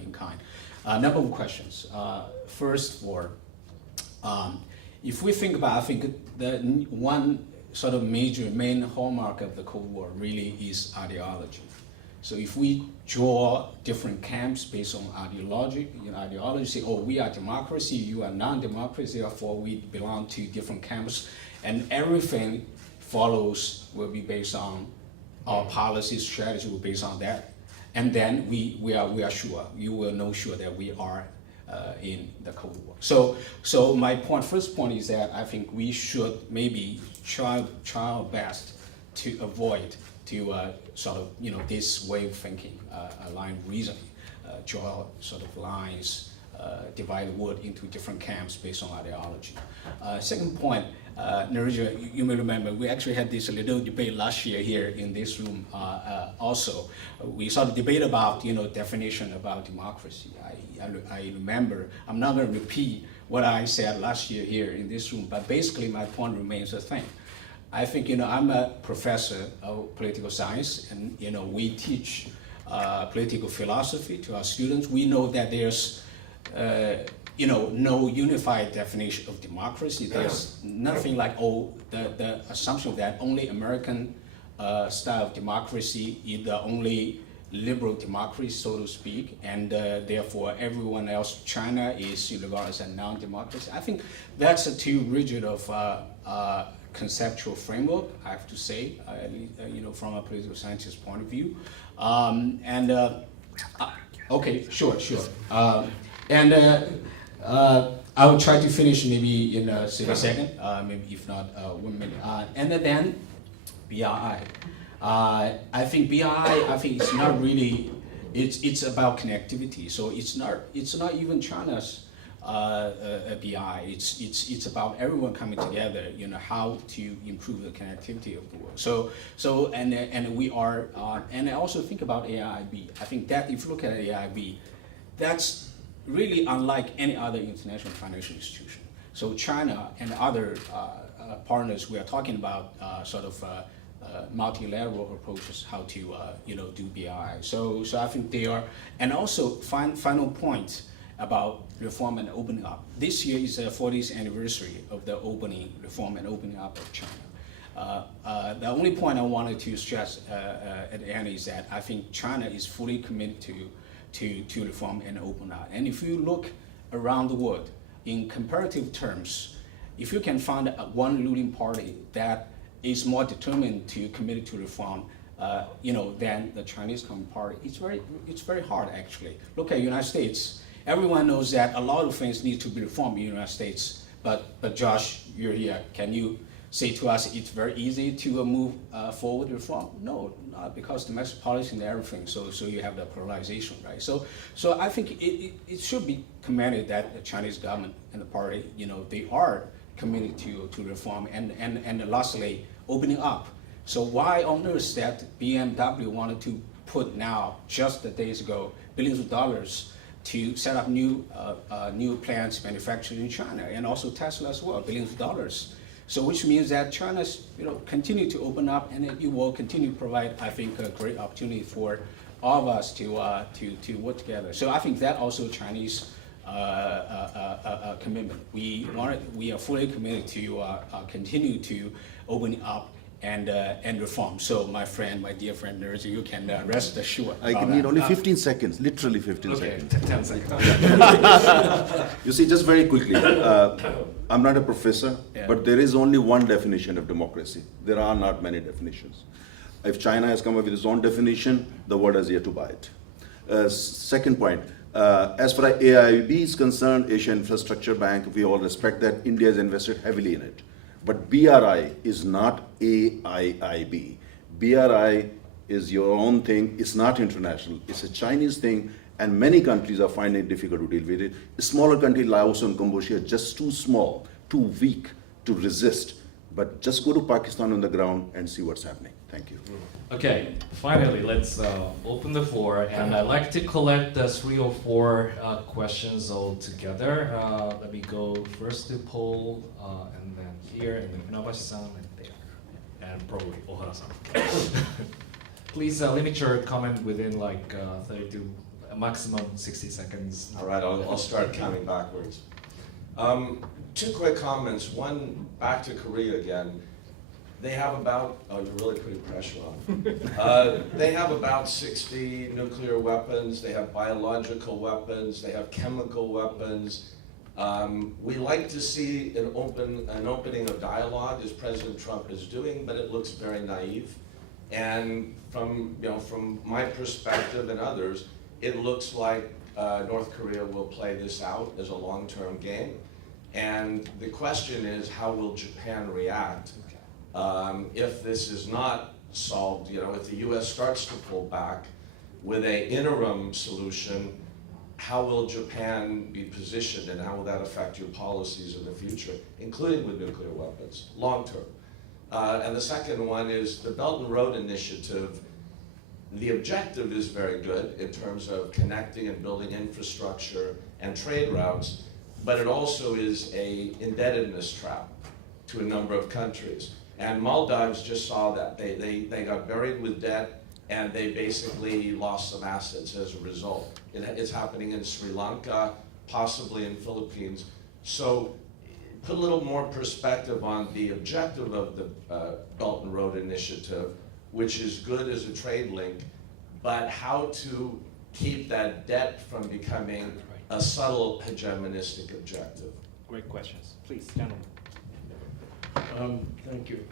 in kind. Number of questions. First, if we think about, I think the one sort of main hallmark of the Cold War really is ideology. So if we draw different camps based on ideology, say, oh, we are democracy, you are non-democracy, therefore we belong to different camps, and everything will be based on our policy strategy will be based on that. And then we are sure, you will know sure that we are in the Cold War. So my first point is that I think we should maybe try our best to avoid sort of this way of thinking, line reasoning, draw sort of lines, divide wood into different camps based on ideology. Second point, Narija, you may remember we actually had this little debate last year here in this room. Also, we sort of debate about definition about democracy. I remember. I'm not going to repeat what I said last year here in this room, but basically my point remains the same. I think I'm a professor of political science, and we teach political philosophy to our students. We know that there's no unified definition of democracy. There's nothing like the assumption that only American style of democracy is the only liberal democracy, so to speak, and therefore everyone else, China is regarded as a non-democracy. I think that's a too rigid of conceptual framework, I have to say, from a political scientist point of view. Okay, sure. I will try to finish maybe in a second, maybe if not 1 minute. And then BRI. I think BRI, it's not really, it's about connectivity. So it's not even China's BRI. It's about everyone coming together. How to improve the connectivity of the world. And we are, and I also think about AIIB. I think that if you look at AIIB, that's really unlike any other international financial institution. So China and other partners, we are talking about multilateral approaches, how to do BRI. So I think they are, and also final point about reform and opening up. This year is the 40th anniversary of the reform and opening up of China. The only point I wanted to stress at the end is that I think China is fully committed to reform and open up. And if you look around the world, in comparative terms, if you can find one ruling party that is more determined to committed to reform, than the Chinese Communist Party, it's very hard actually. Look at the United States. Everyone knows that a lot of things need to be reformed in the United States. But Josh, you're here. Can you say to us it's very easy to move forward reform? No, not because domestic policy and everything. So you have the polarization, right? So I think it should be commended that the Chinese government and the party, they are committed to reform and lastly opening up. So why on earth that BMW wanted to put now, just the days ago, billions of dollars to set up new plants manufactured in China, and also Tesla as well, billions of dollars. So which means that China's continue to open up, and it will continue to provide, I think, a great opportunity for all of us to work together. So I think that also Chinese commitment. We are fully committed to continue to open up and reform. So my dear friend Nerzi, you can rest assured. I can need only 15 seconds, literally 15 seconds. 10 seconds. You see, just very quickly, I'm not a professor, but there is only one definition of democracy. There are not many definitions. If China has come up with its own definition, the world has yet to buy it. Second point, as far as AIIB is concerned, Asian Infrastructure Bank, we all respect that. India has invested heavily in it. But BRI is not AIIB. BRI is your own thing. It's not international. It's a Chinese thing, and many countries are finding it difficult to deal with it. A smaller country, Laos and Cambodia, are just too small, too weak to resist. But just go to Pakistan on the ground and see what's happening. Thank you. Okay, finally, let's open the floor, and I'd like to collect 3 or 4 questions all together. Let me go first to Paul, and then here, and then Funabashi-san, and there, and probably Ohara-san. Please limit your comment within 30 to maximum 60 seconds. All right, I'll start counting backwards. 2 quick comments. One, back to Korea again. They have about, you're really putting pressure on. They have about 60 nuclear weapons, they have biological weapons, they have chemical weapons. We like to see an opening of dialogue, as President Trump is doing, but it looks very naive. And from my perspective and others, it looks like North Korea will play this out as a long-term game. And the question is, how will Japan react? If this is not solved, if the U.S. starts to pull back with an interim solution, how will Japan be positioned, and how will that affect your policies in the future, including with nuclear weapons, long term? And the second one is the Belt and Road Initiative. The objective is very good in terms of connecting and building infrastructure and trade routes, but it also is an indebtedness trap to a number of countries. And Maldives just saw that. They got buried with debt, and they basically lost some assets as a result. It's happening in Sri Lanka, possibly in Philippines. So put a little more perspective on the objective of the Belt and Road Initiative, which is good as a trade link, but how to keep that debt from becoming a subtle hegemonistic objective. Great questions. Please, gentlemen. Thank you.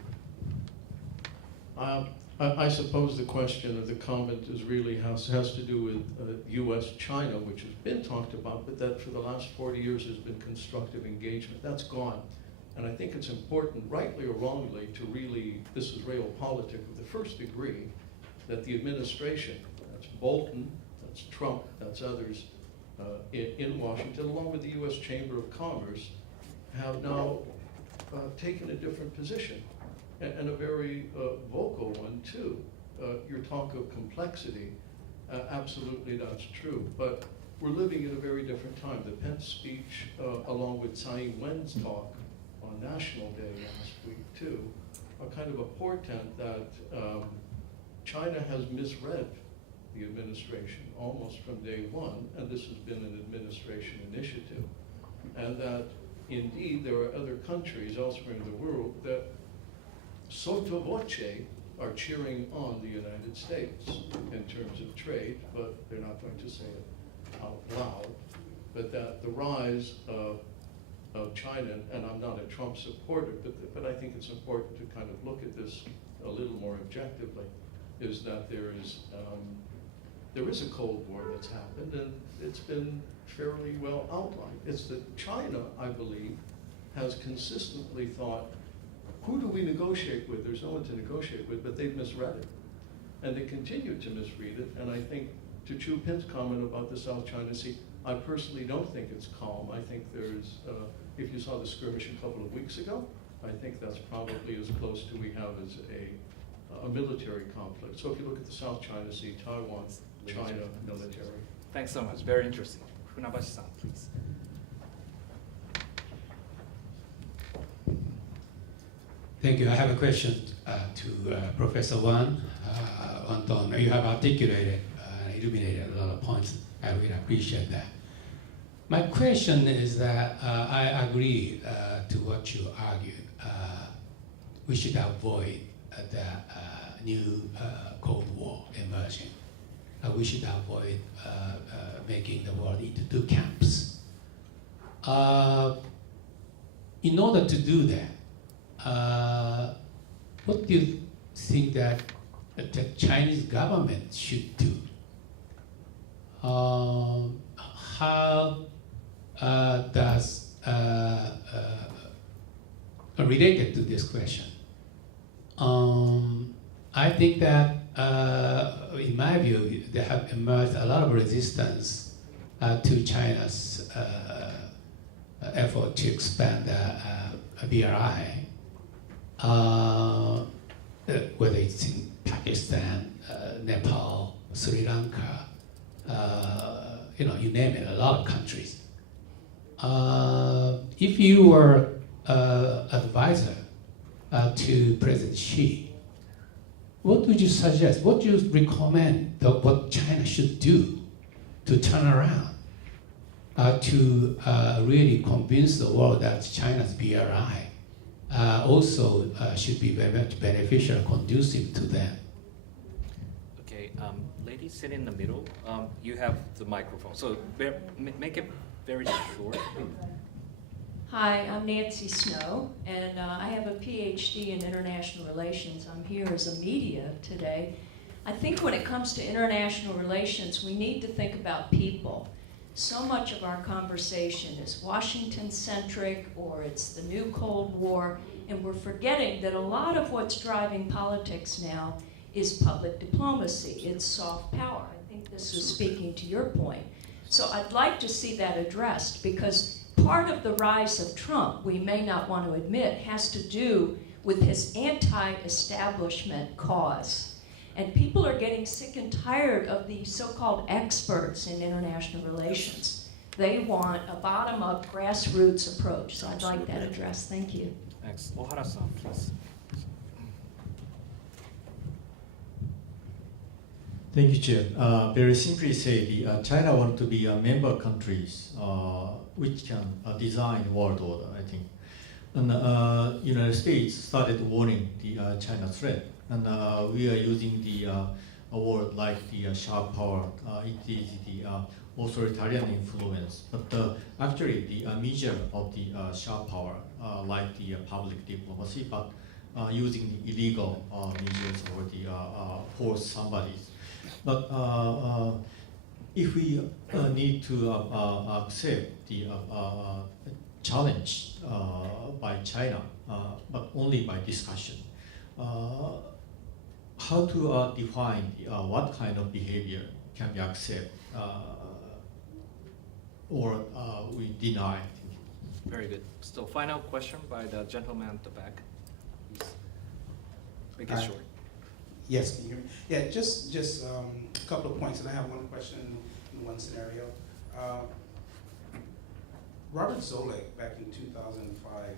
I suppose the question or the comment is really has to do with U.S.-China, which has been talked about, but that for the last 40 years has been constructive engagement. That's gone. And I think it's important, rightly or wrongly, to really, this is realpolitik of the first degree, that the administration, that's Bolton, that's Trump, that's others in Washington, along with the U.S. Chamber of Commerce, have now taken a different position, and a very vocal one too. Your talk of complexity, absolutely that's true, but we're living in a very different time. The Pence speech, along with Tsai Ing-wen's talk on National Day last week too, are kind of a portent that China has misread the administration almost from day one, and this has been an administration initiative, and that indeed there are other countries elsewhere in the world that sotto voce are cheering on the United States in terms of trade, but they're not going to say it out loud, but that the rise of China, and I'm not a Trump supporter, but I think it's important to kind of look at this a little more objectively, is that there is a Cold War that's happened, and it's been fairly well outlined. It's that China, I believe, has consistently thought, who do we negotiate with? There's no one to negotiate with, but they've misread it. And they continue to misread it, and I think to Chu Pin's comment about the South China Sea, I personally don't think it's calm. I think there's, if you saw the skirmish a couple of weeks ago, I think that's probably as close to we have as a military conflict. So if you look at the South China Sea, Taiwan, China, military. Thanks so much. Very interesting. Funabashi-san, please. Thank you. I have a question to Professor Wang. Anton, you have articulated and illuminated a lot of points. I really appreciate that. My question is that I agree to what you argued. We should avoid the new Cold War emerging. We should avoid making the world into two camps. In order to do that, what do you think that the Chinese government should do? How does, related to this question, I think that in my view, there have emerged a lot of resistance to China's effort to expand BRI, whether it's in Pakistan, Nepal, Sri Lanka, you name it, a lot of countries. If you were advisor to President Xi, what would you suggest? What do you recommend what China should do to turn around, to really convince the world that China's BRI also should be very much beneficial, conducive to them? Okay, lady, sit in the middle. You have the microphone, so make it very short. Hi, I'm Nancy Snow, and I have a PhD in international relations. I'm here as a media today. I think when it comes to international relations, we need to think about people. So much of our conversation is Washington-centric, or it's the new Cold War, and we're forgetting that a lot of what's driving politics now is public diplomacy. It's soft power. I think this is speaking to your point. So I'd like to see that addressed, because part of the rise of Trump, we may not want to admit, has to do with his anti-establishment cause. And people are getting sick and tired of the so-called experts in international relations. They want a bottom-up, grassroots approach. So I'd like that addressed. Thank you. Thanks. Ohara-san, please. Thank you, Chair. Very simply say, China wants to be a member countries which can design world order, I think. And United States started warning the China threat, and we are using the world like the sharp power, it is the authoritarian influence. But actually, the measure of the sharp power, like the public diplomacy, but using the illegal measures or the force somebody. But if we need to accept the challenge by China, but only by discussion, how to define what kind of behavior can be accepted or we deny? Very good. So final question by the gentleman at the back. Please. Make it short. Yes, can you hear me? Yeah, just a couple of points, and I have one question and one scenario. Robert Zoellick, back in 2005,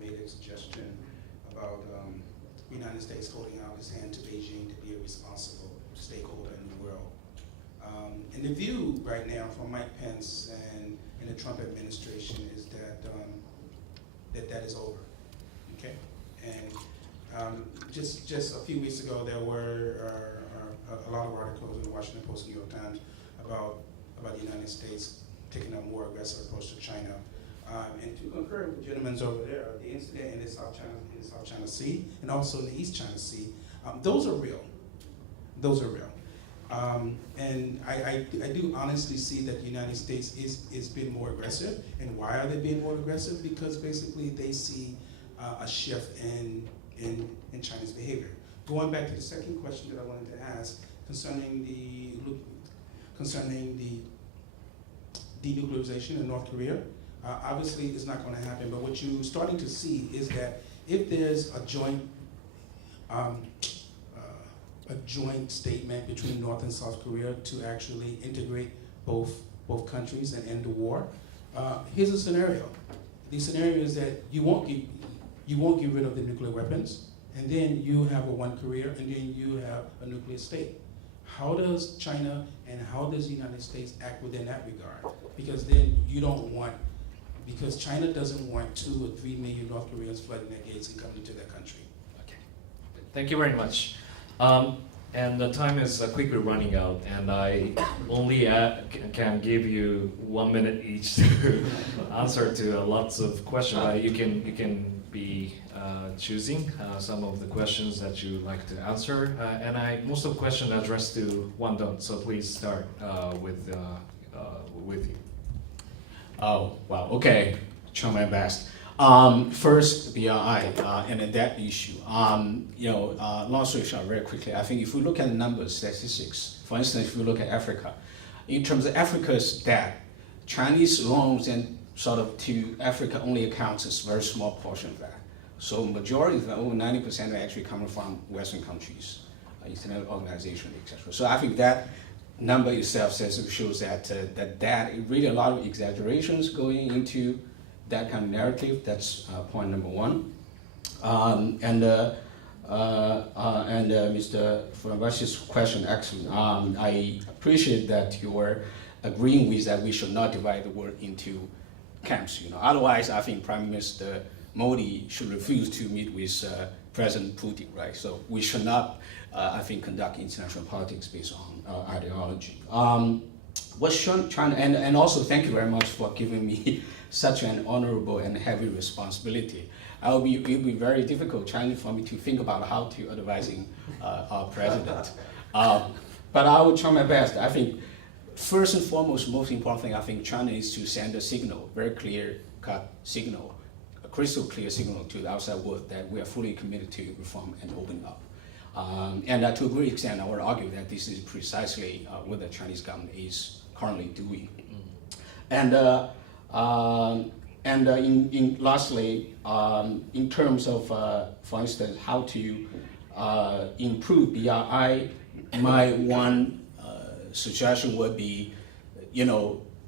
made a suggestion about the United States holding out his hand to Beijing to be a responsible stakeholder in the world. And the view right now from Mike Pence and the Trump administration is that that is over, okay? And just a few weeks ago, there were a lot of articles in the Washington Post and New York Times about the United States taking a more aggressive approach to China. And to concur with the gentlemen over there, the incident in the South China Sea and also in the East China Sea, those are real. Those are real. And I do honestly see that the United States is being more aggressive. And why are they being more aggressive? Because basically they see a shift in China's behavior. Going back to the second question that I wanted to ask concerning the denuclearization in North Korea, obviously it's not going to happen. But what you're starting to see is that if there's a joint statement between North and South Korea to actually integrate both countries and end the war, here's a scenario. The scenario is that you won't get rid of the nuclear weapons, and then you have a one Korea, and then you have a nuclear state. How does China and how does the United States act within that regard? Because then because China doesn't want 2 or 3 million North Koreans flooding their gates and coming into their country. Okay. Thank you very much. And the time is quickly running out, and I only can give you 1 minute each to answer to lots of questions. You can be choosing some of the questions that you like to answer, and most of the questions addressed to Won-Dong. So please start with you. Oh, wow, okay, try my best. First, BRI and that issue. Long story short, very quickly, I think if we look at the numbers, statistics, for instance, if we look at Africa, in terms of Africa's debt, Chinese loans and sort of to Africa only accounts a very small portion of that. So majority of that, over 90% are actually coming from Western countries, international organizations, etc. So I think that number itself shows that that really a lot of exaggerations going into that kind of narrative. That's point number one. And Mr. Funabachi's question, actually, I appreciate that you were agreeing with that we should not divide the world into camps. Otherwise, I think Prime Minister Modi should refuse to meet with President Putin, right? So we should not, I think, conduct international politics based on ideology. What's China, and also thank you very much for giving me such an honorable and heavy responsibility. It will be very difficult challenge for me to think about how to advising our president. But I will try my best. I think first and foremost, most important thing, I think China is to send a signal, very clear-cut signal, a crystal clear signal to the outside world that we are fully committed to reform and open up. And to a great extent, I would argue that this is precisely what the Chinese government is currently doing. Lastly, in terms of, for instance, how to improve BRI, my one suggestion would be,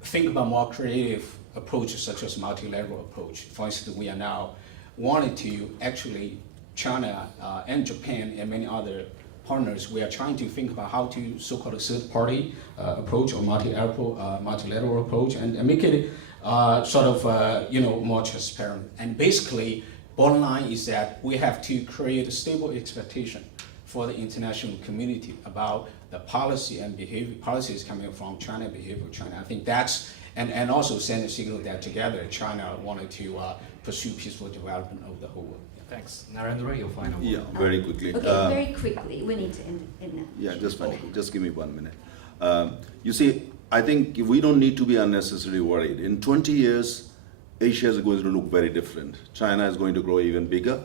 think about more creative approaches such as multilateral approach. For instance, we are now wanting to actually, China and Japan and many other partners, we are trying to think about how to so-called a third-party approach or multilateral approach and make it more transparent. And basically, bottom line is that we have to create a stable expectation for the international community about the policy and behavior, policies coming from China, behavior of China. I think that's, and also send a signal that together China wanted to pursue peaceful development of the whole world. Thanks. Narendra, your final word. Yeah, very quickly. Okay, very quickly. We need to end now. Yeah, just give me 1 minute. You see, I think we don't need to be unnecessarily worried. In 20 years, Asia is going to look very different. China is going to grow even bigger.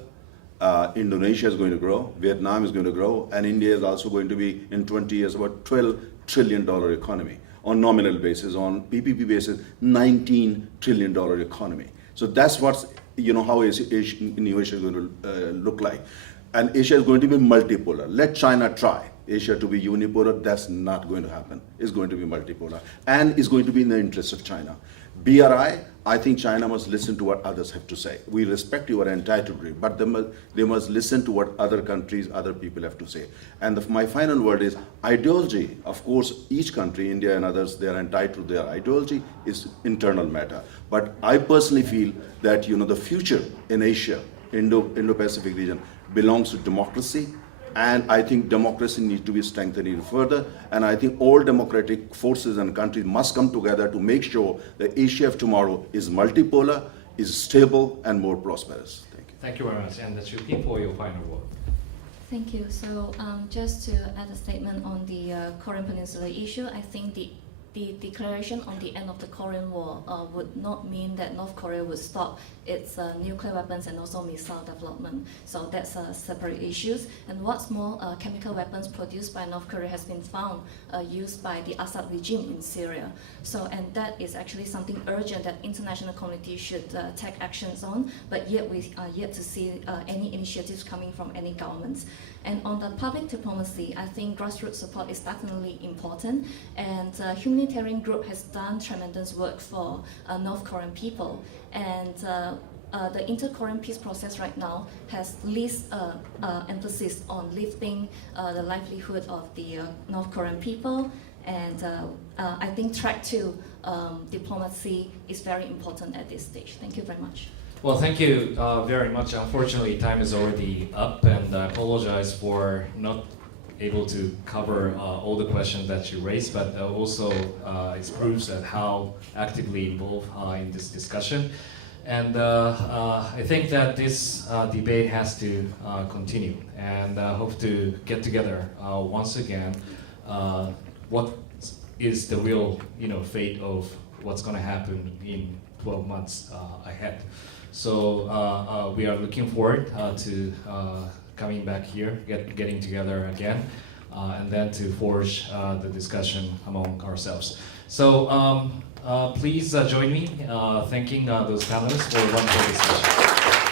Indonesia is going to grow. Vietnam is going to grow. And India is also going to be, in 20 years, about $12 trillion economy. On nominal basis, on PPP basis, $19 trillion economy. So that's what's, how New Asia is going to look like. And Asia is going to be multipolar. Let China try Asia to be unipolar. That's not going to happen. It's going to be multipolar. And it's going to be in the interest of China. BRI, I think China must listen to what others have to say. We respect you are entitled to it, but they must listen to what other countries, other people have to say. And my final word is ideology. Of course, each country, India and others, they are entitled to their ideology. Is internal matter. But I personally feel that the future in Asia, Indo-Pacific region, belongs to democracy. And I think democracy needs to be strengthened even further. And I think all democratic forces and countries must come together to make sure that Asia of tomorrow is multipolar, is stable, and more prosperous. Thank you. Thank you very much. And that's Yuki for your final word. Thank you. So just to add a statement on the Korean Peninsula issue, I think the declaration on the end of the Korean War would not mean that North Korea would stop its nuclear weapons and also missile development. So that's separate issues. And what's more, chemical weapons produced by North Korea has been found used by the Assad regime in Syria. So, and that is actually something urgent that international community should take actions on, but yet we are yet to see any initiatives coming from any governments. And on the public diplomacy, I think grassroots support is definitely important, and humanitarian group has done tremendous work for North Korean people. And the inter-Korean peace process right now has least emphasis on lifting the livelihood of the North Korean people. And I think track 2 diplomacy is very important at this stage. Thank you very much. Well, thank you very much. Unfortunately, time is already up, and I apologize for not able to cover all the questions that you raised, but also it proves that how actively involved in this discussion. And I think that this debate has to continue, and I hope to get together once again. What is the real, fate of what's going to happen in 12 months ahead? So we are looking forward to coming back here, getting together again, and then to forge the discussion among ourselves. So please join me thanking those panelists for a wonderful discussion.